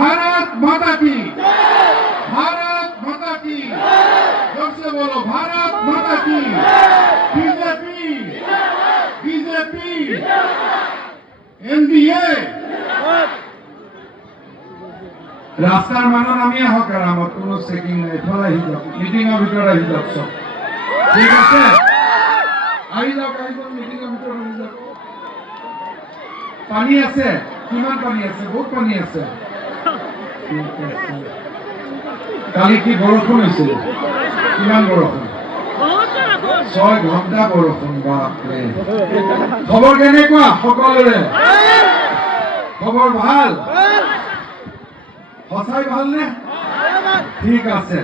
भारत माता की, भारत माता की, जोर से बोलो भारत माता की। BJP, BJP, NDA. रास्तार मानव नामी आह करामत कोनो चेकिंग নাই ফল আহি যাওক মিটিংৰ ভিতৰত আহি যাওক সব ঠিক আছে আহি যাওক মিটিংৰ ভিতৰত আহি যাওক পানী আছে কিমান পানী আছে বহুত পানী আছে কালি কি বৰষুণ হৈছিল কিমান বৰষুণ 6 ঘণ্টা বৰষুণ বাপৰে খবৰ কেনেকুৱা সকলোৰে খবৰ ভাল সঁচাই ভাল নে ঠিক আছে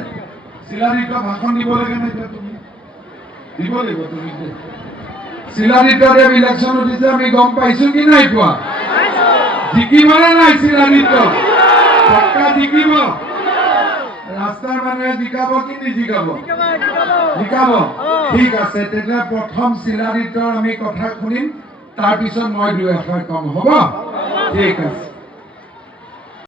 শিলাদিত্য ভাষণ দিব লাগে না তুমি দিব লাগিব তুমি শিলাদিত্যৰে ইলেকশ্যন উঠিছে আমি গম পাইছো কি নাই কোৱা জিকিব না নাই শিলাদিত্য পক্কা জিকিব ৰাস্তাৰ মানুহে জিকাব কি নিজিকাব জিকাব ঠিক আছে তেতিয়া প্ৰথম শিলাদিত্যৰ আমি কথা শুনিম তাৰ পিছত মই দুই এষাৰ কম হ'ব ঠিক আছে